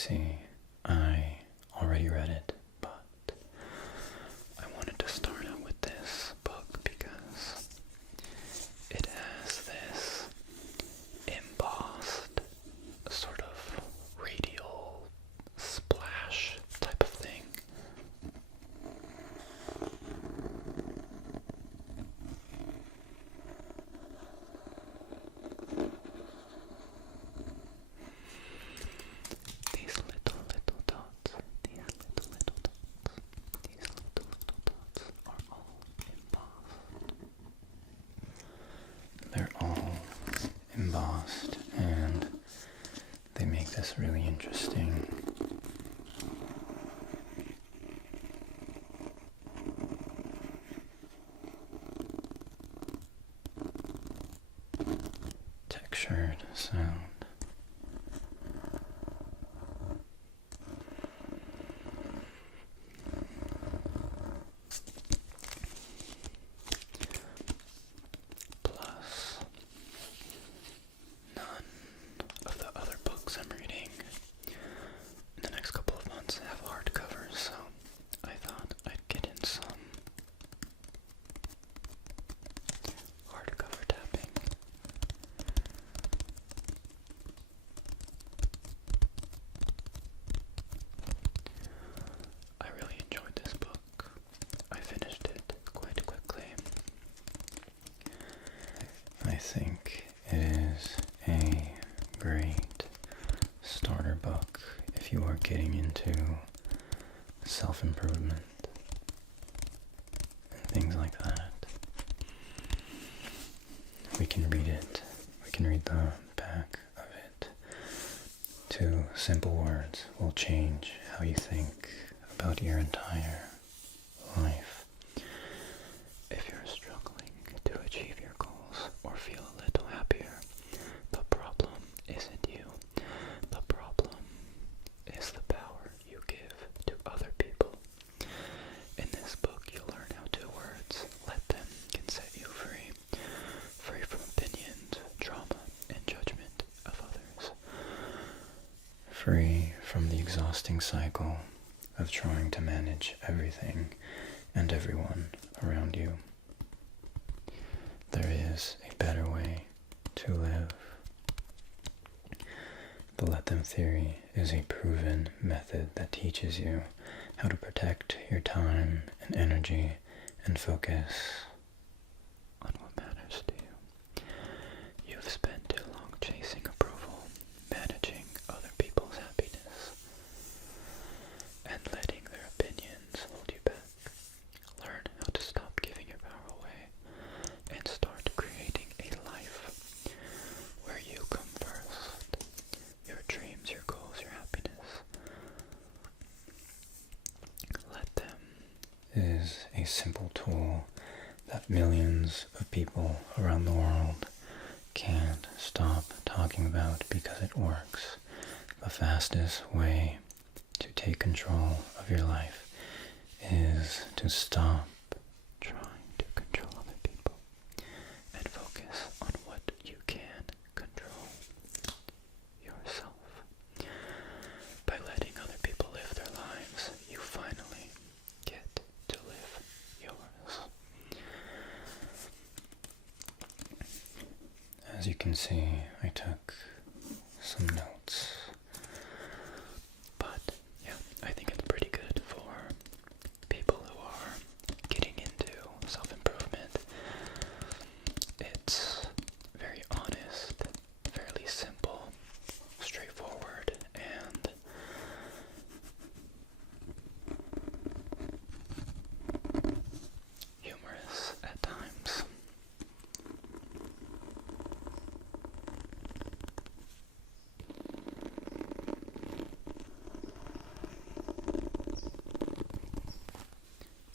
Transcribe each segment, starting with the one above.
see, I already read it, but I wanted to start out with this book because it has this embossed sort of radial splash type of thing. These little dots, are all embossed. They're all embossed, and they make this really interesting textured sound. Plus, none of the other books I'm reading in the next couple of months have hardcovers, so I thought I'd get in some hardcover tapping. I really enjoyed this book. I finished it quite quickly. I think it is a great starter book if you are getting into self-improvement and things like that. We can read it. We can read the back of it. 2 simple words will change how you think about your entire life. If you're struggling to achieve your goals or feel a little happier, the problem isn't you. The problem is the power you give to other people. In this book, you'll learn how 2 words, let them, can set you free. Free from opinions, trauma, and judgment of others. Free from the exhausting cycle of trying to manage everything and everyone around you. There is a better way to live. The let them theory is a proven method that teaches you how to protect your time and energy and focus on what matters to you. You've spent too long chasing approval, managing other people's happiness, and letting their opinions hold you back. Learn how to stop giving your power away and start creating a life where you come first. Your dreams, your goals, your happiness. Let them is a simple tool that millions of people around the world can't stop talking about because it works. The fastest way to take control of your life is to stop trying to control other people and focus on what you can control, yourself. By letting other people live their lives, you finally get to live yours. As you can see, I took some notes. But yeah, I think it's pretty good for people who are getting into self-improvement. It's very honest, fairly simple, straightforward, and humorous at times.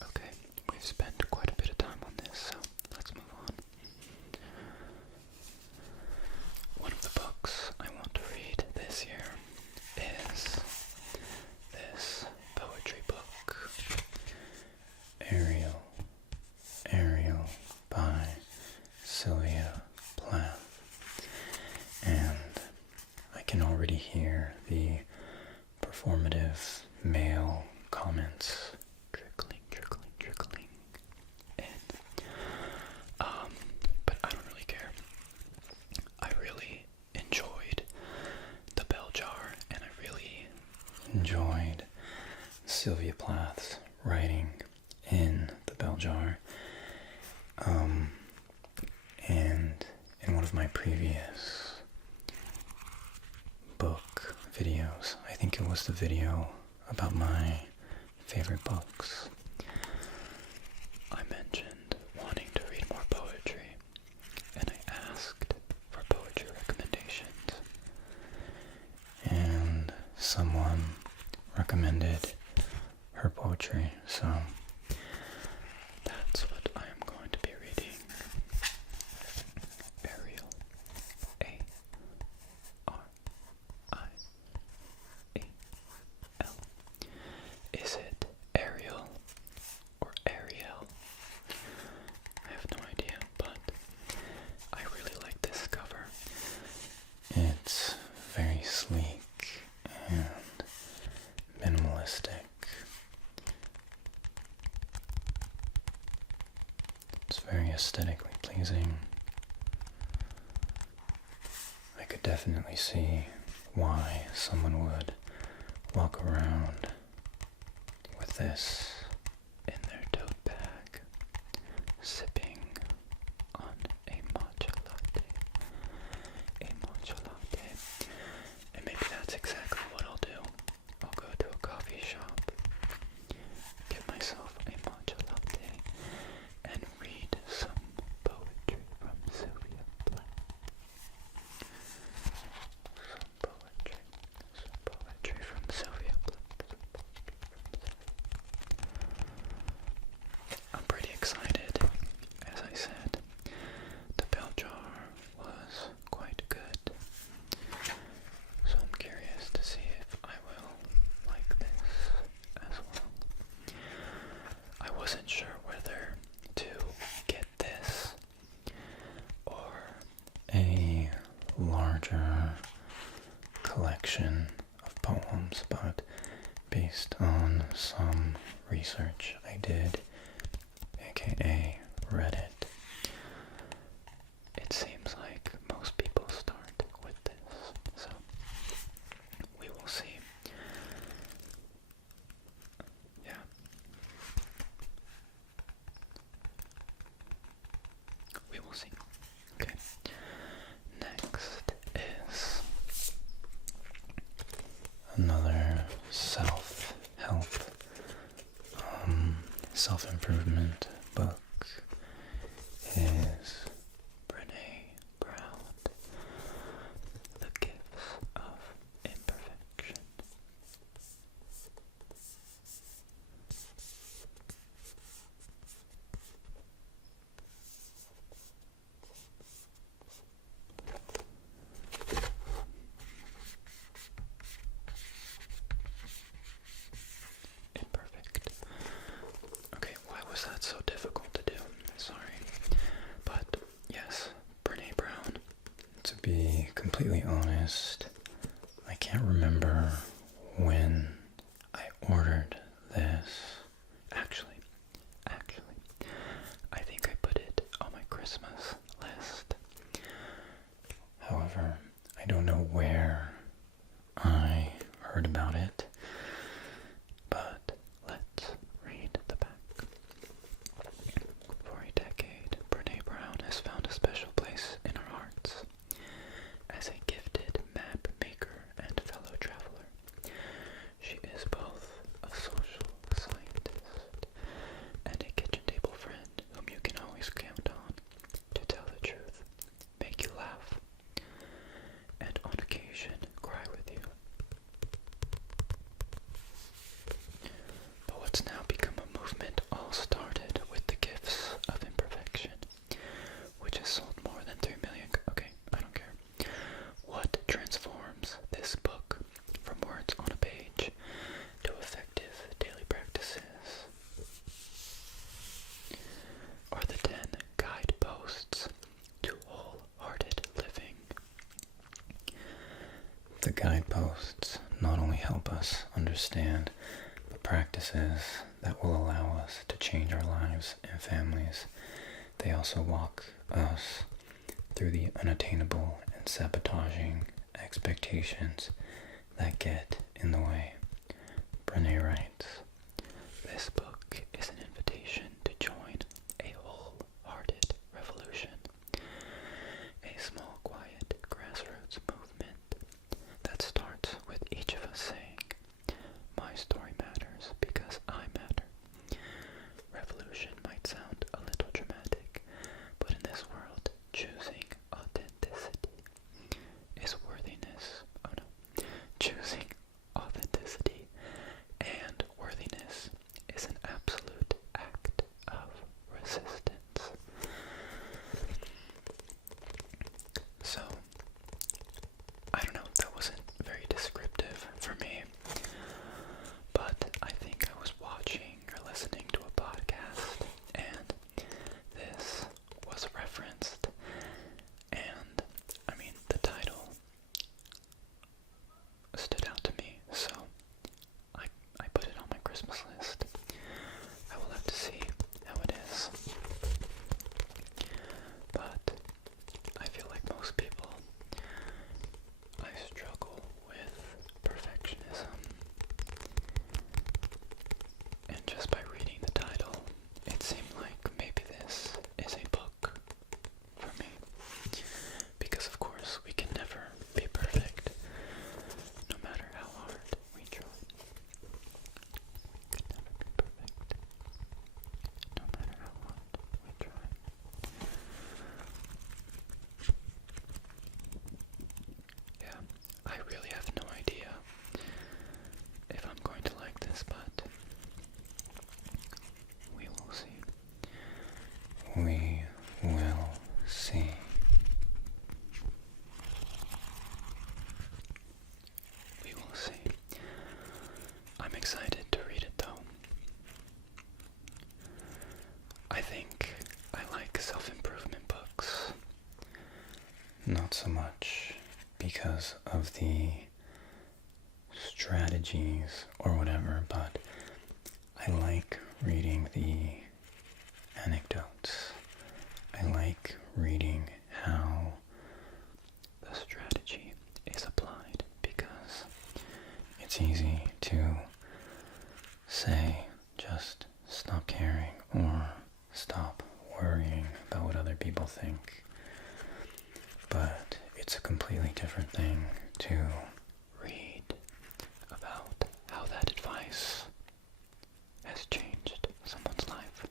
Okay, we've spent quite a bit of time on this, so let's move on. One of the books I want to read this year is this poetry book, Ariel by Sylvia Plath. And I can already hear the informative mail comments trickling in. But I don't really care. I really enjoyed the bell jar, and I really enjoyed Sylvia Plath's writing in the bell jar. And in one of my previous book videos, I think it was the video about my favorite books, I mentioned wanting to read more poetry, and I asked for poetry recommendations, and someone recommended her poetry, so that's what I am going to be reading. Ariel, A-R-I-E-L. Is it Ariel or Ariel? I have no idea, but I really like this cover. It's very sleek and minimalistic. It's very aesthetically pleasing. I could definitely see why someone would walk around with this in their tote bag, sipping on a matcha latte. And maybe that's exactly what I'll do. I'll go to a coffee shop, get myself a matcha latte, and read some poetry from Sylvia Plath. Some poetry from Sylvia Plath. I'm pretty excited. As I said, the bell jar was quite good. So I'm curious to see if I will like this as well. I wasn't sure whether to get this or a larger collection of poems, but based on some research I did, aka Reddit, it seems like most people start with this, so we will see. Yeah. We will see. Okay. Next is another self-help, self-improvement book. Is Brené Brown, The Gifts of Imperfection. Imperfect. Okay, why was that so difficult to do? Sorry. But yes, Brené Brown. To be completely honest, I can't remember when I ordered this. Actually, I think I put it on my Christmas list. However, I don't know where I heard about it, but let's read the back. For a decade, Brené Brown has found a special place in our hearts. As a gifted map maker and fellow traveler, she is both a social scientist and a kitchen table friend whom you can always count on to tell the truth, make you laugh, and on occasion cry with you. But what's now become a movement all started with the Gifts of Imperfection, which has sold more than 3 million. Okay, I don't care. What transforms this book from words on a page to effective daily practices are the 10 guideposts to wholehearted living. The guideposts not only help us understand the practices that will allow us to change our lives and families. They also walk us through the unattainable and sabotaging expectations that get in the way. Brené writes, "This book is an invitation to join a wholehearted revolution, a small, quiet grassroots movement that starts with each of us saying, 'My story matters because I matter.' Revolution might sound a little dramatic, but in this world, choosing authenticity is worthiness. Oh no. Choosing authenticity and worthiness is an absolute act of resistance." So, I don't know, that wasn't very descriptive for me, but I think I was watching or listening to a podcast, and this was referenced, and I mean, the title stood out to me, so I put it on my Christmas list. I will have to see how it is, but I feel like most people, I struggle with perfectionism, and just by reading the title, it seemed like maybe this is a book for me, because of course we can never be perfect, no matter how hard we try. We can never be perfect, no matter how hard we try. Yeah, I really have no idea if I'm going to like this, but we will see. We will see. We will see. I'm excited to read it though. I think I like self-improvement books. Not so much because of the strategies or whatever, but I like reading the anecdotes. I like reading how the strategy is applied, because it's easy to say, just stop caring or stop worrying about what other people think. But it's a completely different thing to read about how that advice has changed someone's life.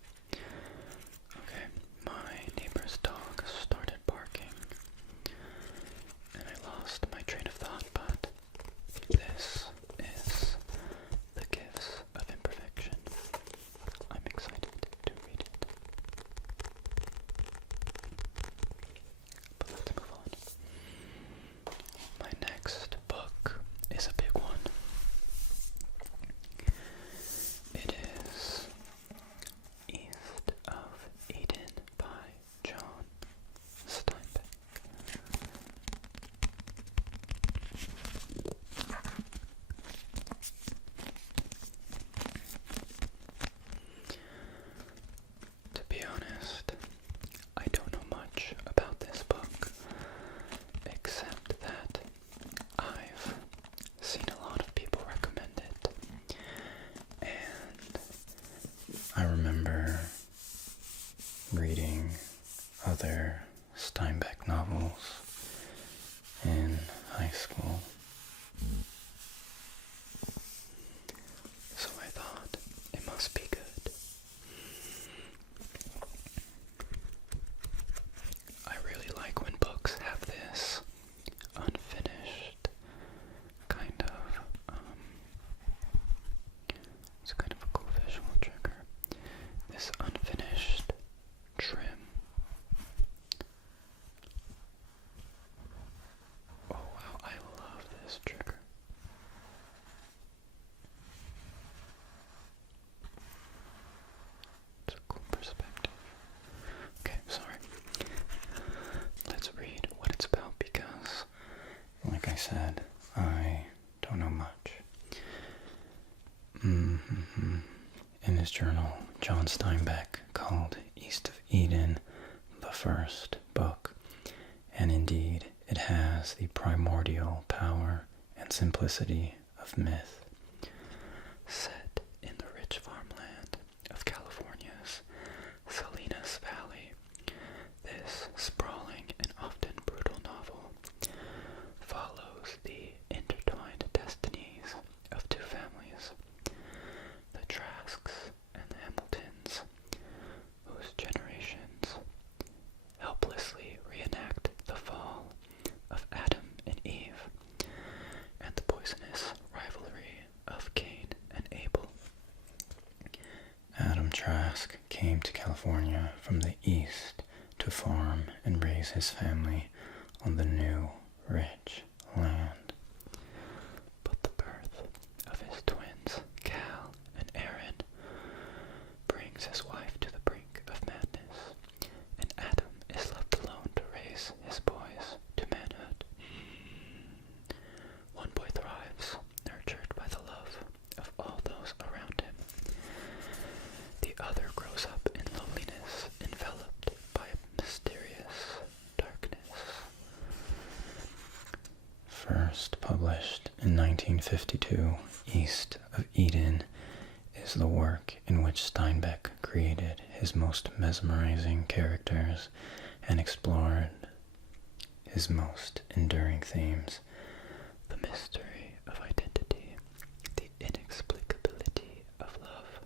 Okay, my neighbor's dog started barking, and I lost my train of thought, but this is The Gifts of Imperfection. I'm excited to read it. But let's move on. My next book is a big one. It is East of Eden by John Steinbeck. To be honest, I don't know much about this book, except that I've seen a lot of people recommend it, and I remember reading other Steinbeck novels in high school, so I thought it must be good. I really like when books have this unfinished kind of, it's kind of a cool visual trigger, this unfinished trim In his journal, John Steinbeck called East of Eden the first book, and indeed it has the primordial power and simplicity of myth. Set in the rich farmland of California's Salinas Valley, this sprawling and often brutal novel follows the intertwined destinies of two families, the Trasks and the Hamiltons, whose generations helplessly reenact the fall of Adam and Eve and the poisonous rivalry of Cain and Abel. Adam Trask came to California from the east to farm and raise his family on the new, rich land. But the birth of his twins, Cal and Aaron, brings his wife to the brink of madness, and Adam is left alone to raise his boys to manhood. One boy thrives, nurtured by the love of all those around him. The other grows up in loneliness, enveloped by a mysterious darkness. First published in 1952, East of Eden is the work in which Steinbeck created his most mesmerizing characters and explored his most enduring themes: the mystery of identity, the inexplicability of love,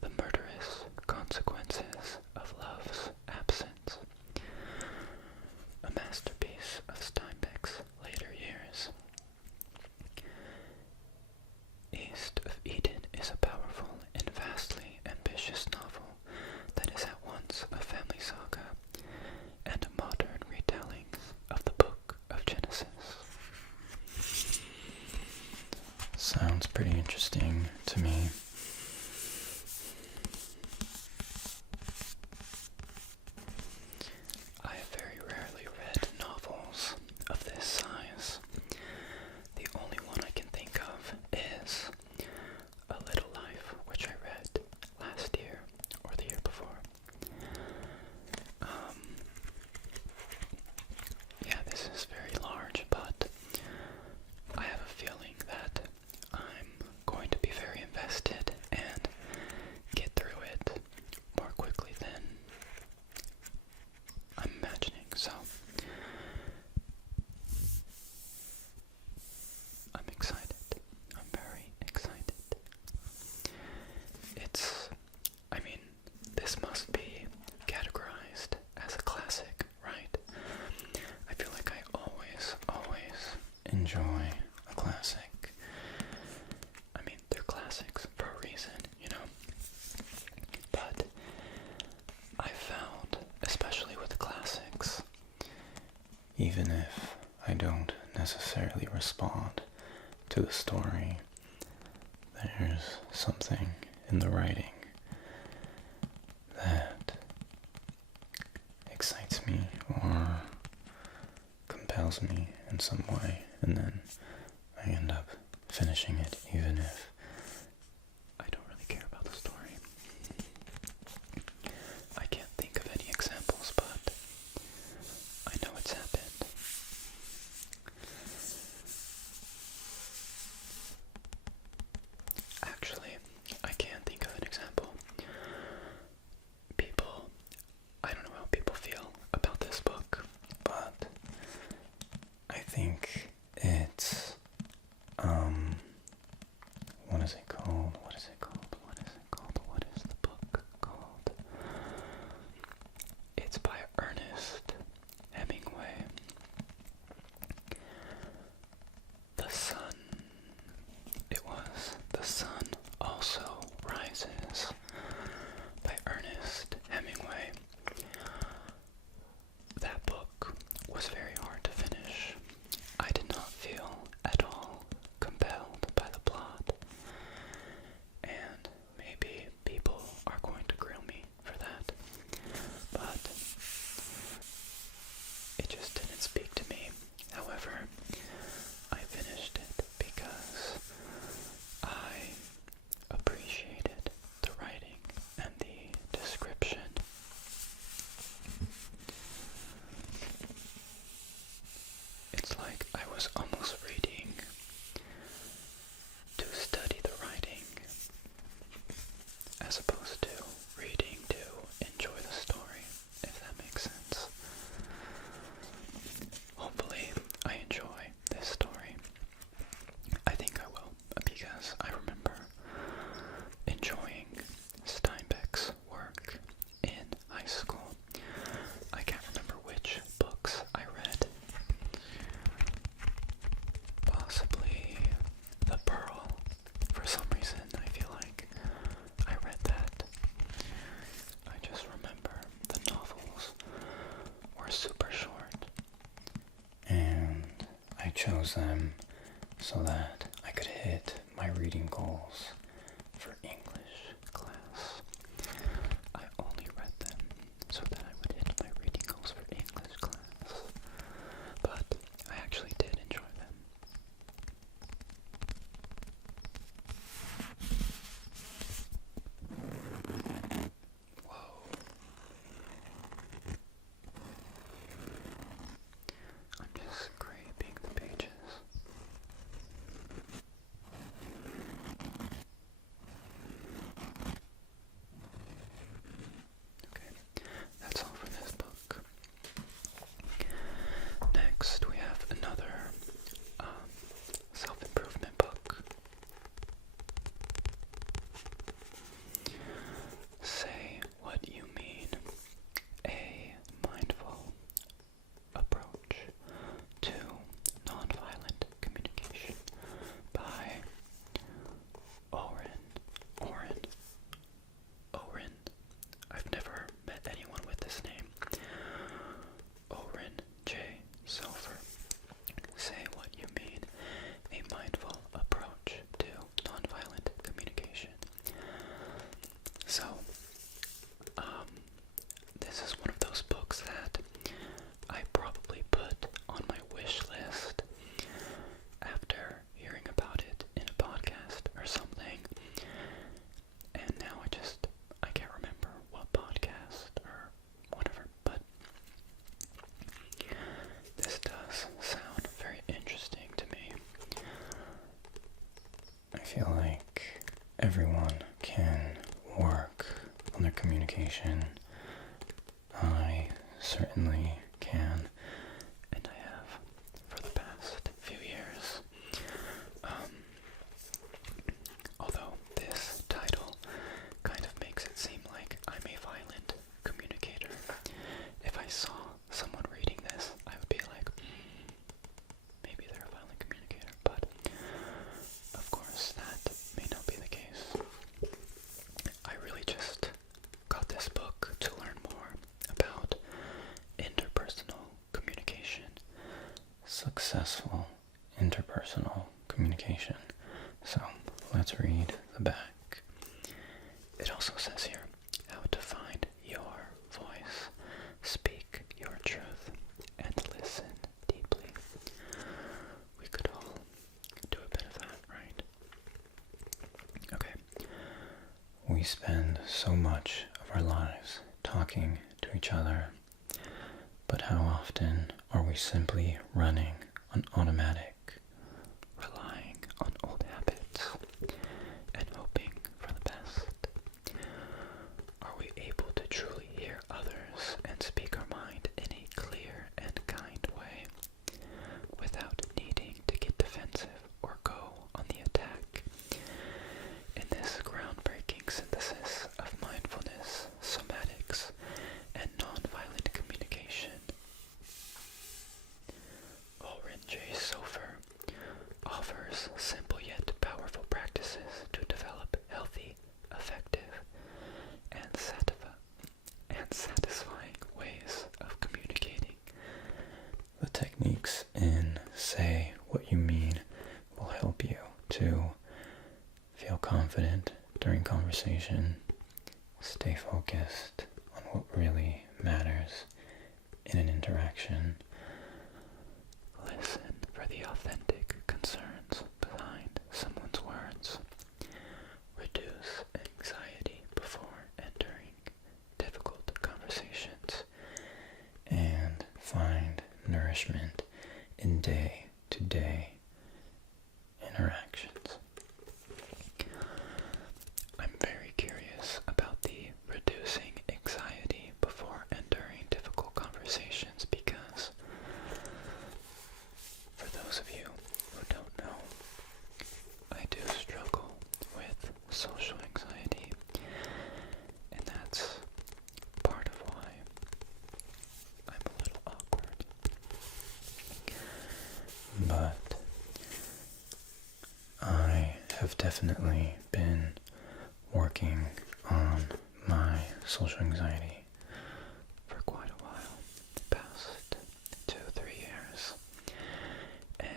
the murderous consequences of love's absence. A masterpiece of Steinbeck's later years. East of Eden is a powerful and vastly ambitious novel that is at once a family saga and a modern retelling of the book of Genesis. Sounds pretty interesting to me. I have very rarely read novels of this size. The only one I can think of is A Little Life, which I read last year or the year before. Yeah, this is very large, but I have a feeling that I'm going to be very invested and get through it more quickly than I'm imagining, so I'm excited. I'm very excited. This must be categorized as a classic, right? I feel like I always enjoy a classic. They're classics for a reason, you know? But I found, especially with classics, even if I don't necessarily respond to the story, there's something in the writing that excites me or compels me in some way, and then I end up finishing it even if I don't really care about the story. I can't think of any examples, but I know it's happened. Actually, I can think of an example. I don't know how people feel about this book, but I think it's chose them so that I could hit my reading goals for English class. I only read them so that I would hit my reading goals for English class, but I actually did enjoy them. Whoa. I'm just scraping the pages. Okay, that's all for this book. Next, we have another self-improvement book. Say What You Mean, a mindful approach to nonviolent communication by Oren. I've never met anyone with this name. Oren J. Silver. Say What You Mean, a mindful approach to nonviolent communication. So, this is one of those books that I probably put on my wish list after hearing about it in a podcast or something, and now I can't remember what podcast or whatever, but this does sound very interesting to me. I feel like everyone can work on their communication. I certainly can, and I have for the past few years. Although this title kind of makes it seem like I'm a violent communicator. If I saw someone reading this, I would be like, maybe they're a violent communicator, but of course that may not be the case. I really just got this book to learn more about interpersonal communication, successful interpersonal communication. So let's read the back. It also says here how to find your voice, speak your truth, and listen deeply. We could all do a bit of that, right? Okay. We spend so much of our lives talking to each other, but how often are we simply running on automatic, relying on old habits, and hoping for the best? Are we able to truly hear others and speak our mind in a clear and kind way, without needing to get defensive or go on the attack? In this groundbreaking synthesis of mindfulness, somatics, and nonviolent communication, Oren J. Silver offers simple yet powerful practices to develop healthy, effective, and satisfying ways of communicating. The techniques in Say What You Mean will help you to feel confident during conversation, stay focused on what really matters in an interaction, listen for the authentic concerns behind someone's words, reduce anxiety before and during difficult conversations, and find nourishment in day-to-day interactions. I'm very curious about the reducing anxiety before and during difficult conversations because, for those of you who don't know, I do struggle with social anxiety, and that's part of why I'm a little awkward. But I have definitely been working on my social anxiety for quite a while, the past 2-3 years, and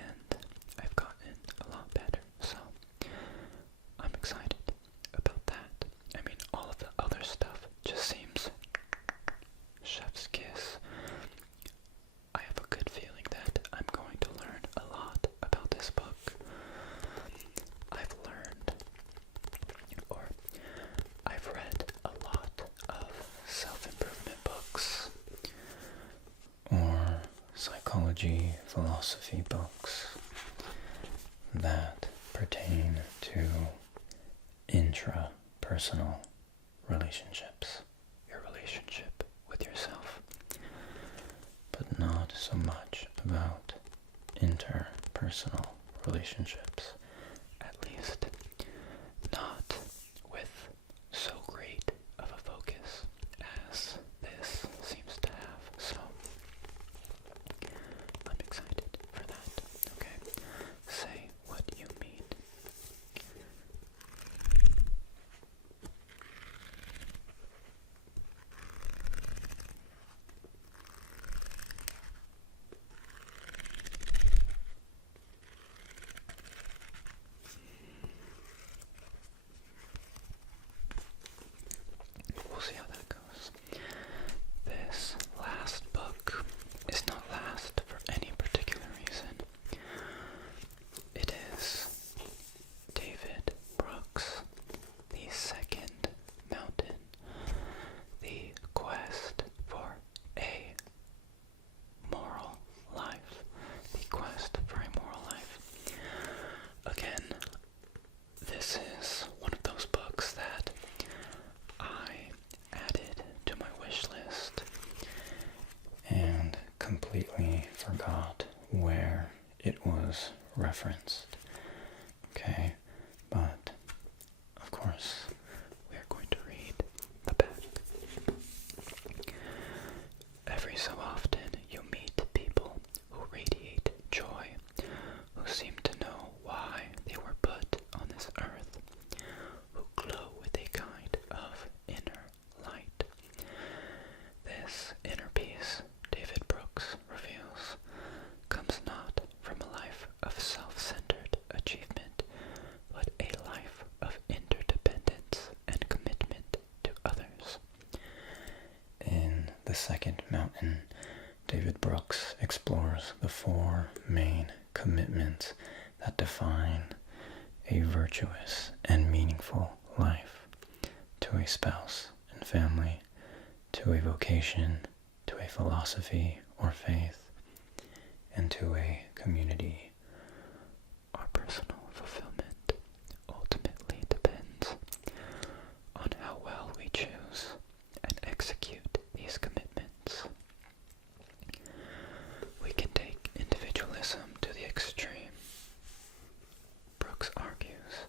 psychology, philosophy books that pertain to intrapersonal relationships, your relationship with yourself, but not so much about interpersonal relationships, at least not with so great of a focus as this seems to have. So I'm excited for that. Okay, say what you mean. We'll see how that goes. This last book is not last for any particular reason. It is David Brooks' The Second Mountain, The Quest for a Moral Life. The Quest for a Moral Life. Again, this is one of those books that I added to my wish list and completely forgot where it was referenced. Okay, but of course we are going to read the back. Every so often you meet people who radiate joy, who seem to know why they were put on this earth, who glow with a kind of inner light. This inner peace, David Brooks reveals, comes not from a life of self-centered achievement, but a life of interdependence and commitment to others. In The Second Mountain, David Brooks explores the four main commitments that define a virtuous and meaningful life: to a spouse and family, to a vocation, to a philosophy or faith, and to a community. Our personal fulfillment ultimately depends on how well we choose and execute these commitments. We can take individualism to the extreme, Brooks argues,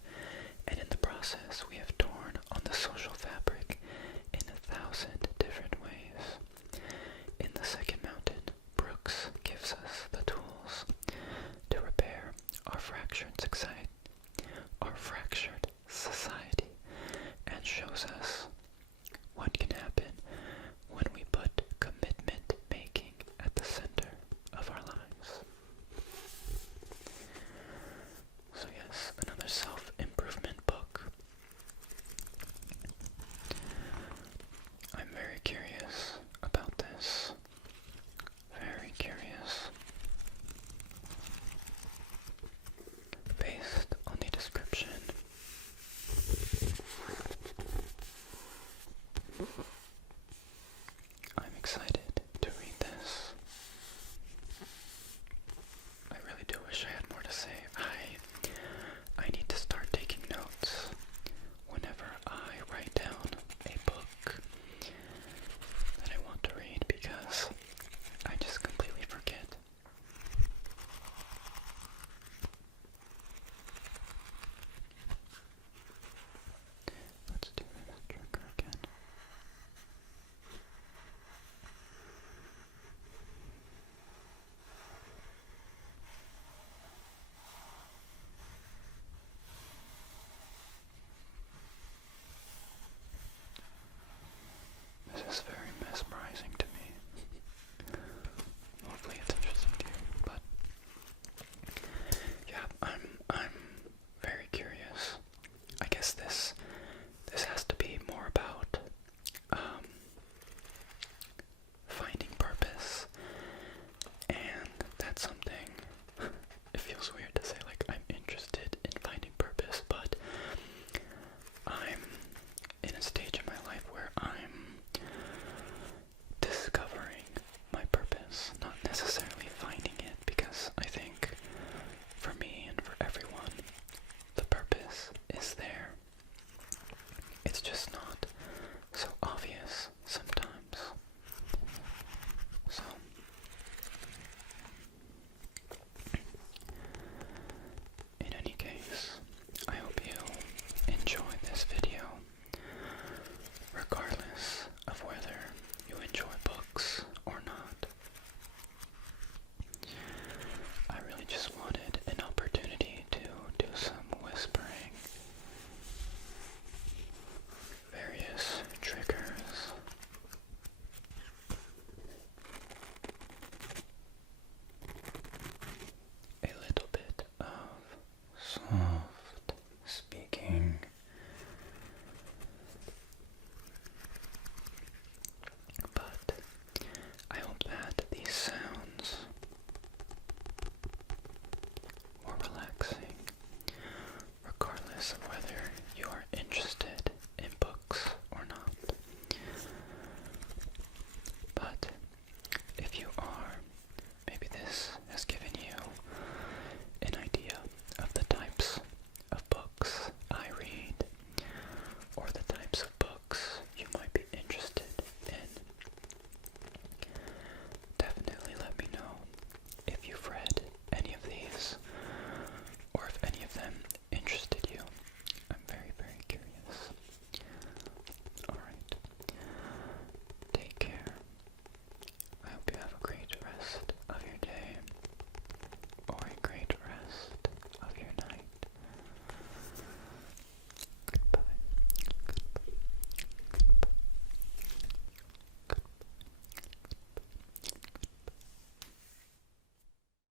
and in the process we have torn on the social fabric in 1,000 different ways. In The Second Mountain, Brooks gives us the tools to repair our fractured society, and shows us what can happen when we put commitment making at the center of our lives. So yes, another self-improvement book. I'm very curious about this. Very curious. Based on the description, I'm excited to read this. I really do wish I had more to say. I need to start taking notes whenever I write down a book that I want to read, because I just completely forget. Let's do this trigger again. This is very mesmerizing to me. Hopefully it's interesting to you, but yeah, I'm very curious. I guess this